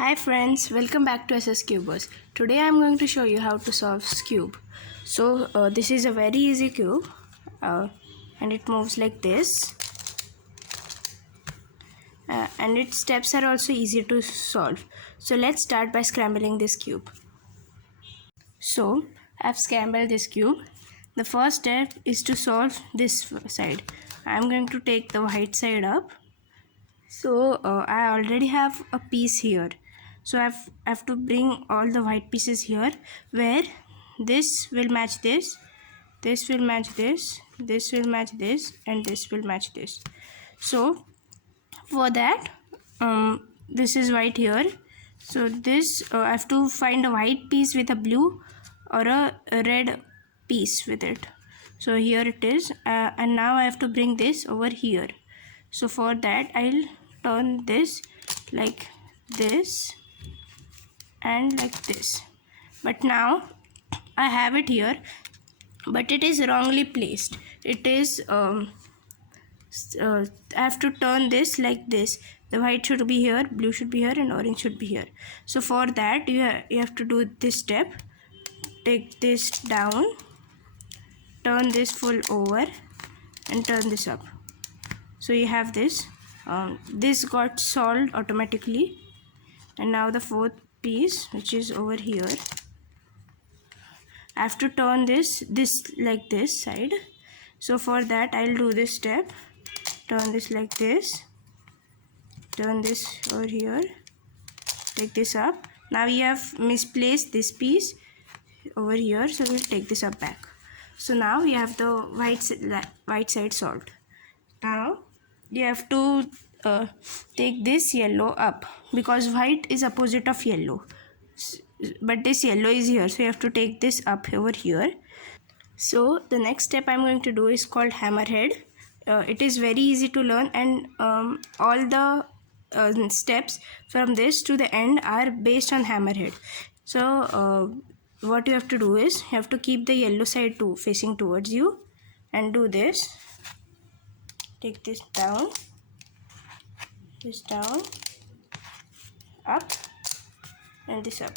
Hi friends, welcome back to SSCubers. Today I am going to show you how to solve Skewb. So this is a very easy cube and it moves like this and its steps are also easy to solve. So let's start by scrambling this cube. So I have scrambled this cube. The first step is to solve this side. I am going to take the white side up. So I already have a piece here. So I have to bring all the white pieces here where this will match this, this will match this, this will match this, and this will match this. So for that, this is white here. So this I have to find a white piece with a blue or a red piece with it. So here it is, and now I have to bring this over here. So for that I'll turn this like this and like this. But now I have it here, but it is wrongly placed. It is I have to turn this like this. The white should be here, blue should be here, and orange should be here. So for that you have to do this step. Take this down, turn this full over, and turn this up. So you have this. This got solved automatically. And now the fourth piece, which is over here, I have to turn this like this side. So for that I'll do this step. Turn this like this, turn this over here, take this up. Now you have misplaced this piece over here, so we'll take this up back. So now you have the white side solved. Now you have to take this yellow up, because white is opposite of yellow, but this yellow is here, so you have to take this up over here. So the next step I'm going to do is called hammerhead. It is very easy to learn, and all the steps from this to the end are based on hammerhead. So what you have to do is you have to keep the yellow side facing towards you and do this. Take this down, up, and this up.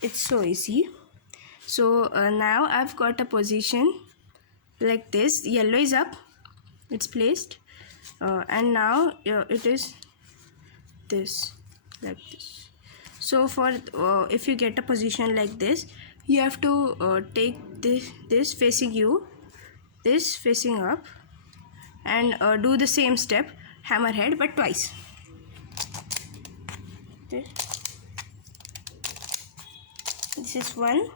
It's so easy. So now I've got a position like this. Yellow is up, it's placed, and now it is this, like this. So for if you get a position like this, you have to take this facing you, this facing up, and do the same step, hammerhead, but twice. This is 1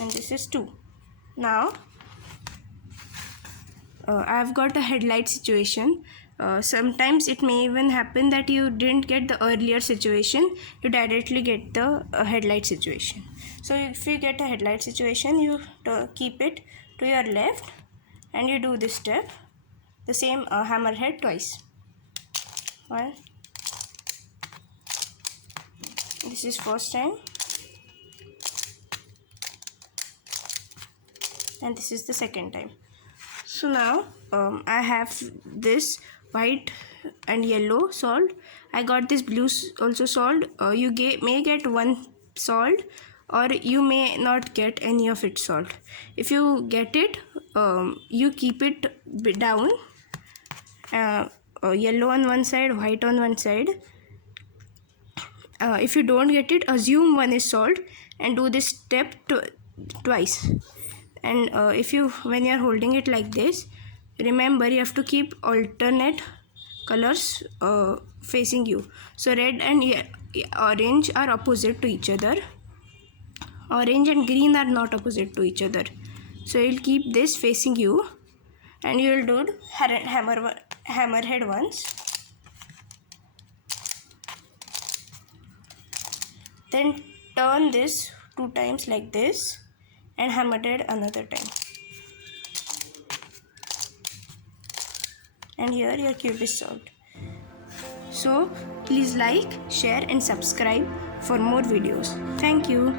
and this is 2. Now I've got a headlight situation. Sometimes it may even happen that you didn't get the earlier situation, you directly get the headlight situation. So if you get a headlight situation, you keep it to your left and you do this step, the same hammerhead twice. 1, this is first time, and this is the second time. So now I have this white and yellow solved. I got this blue also solved. You may get one solved, or you may not get any of it solved. If you get it, you keep it down, yellow on one side, white on one side. If you don't get it, assume one is solved and do this step twice. And when you are holding it like this, remember you have to keep alternate colors facing you. So red and orange are opposite to each other. Orange and green are not opposite to each other. So you'll keep this facing you, and you will do hammerhead once, then turn this 2 times like this, and hammerhead another time. And here your cube is solved. So please like, share, and subscribe for more videos. Thank you.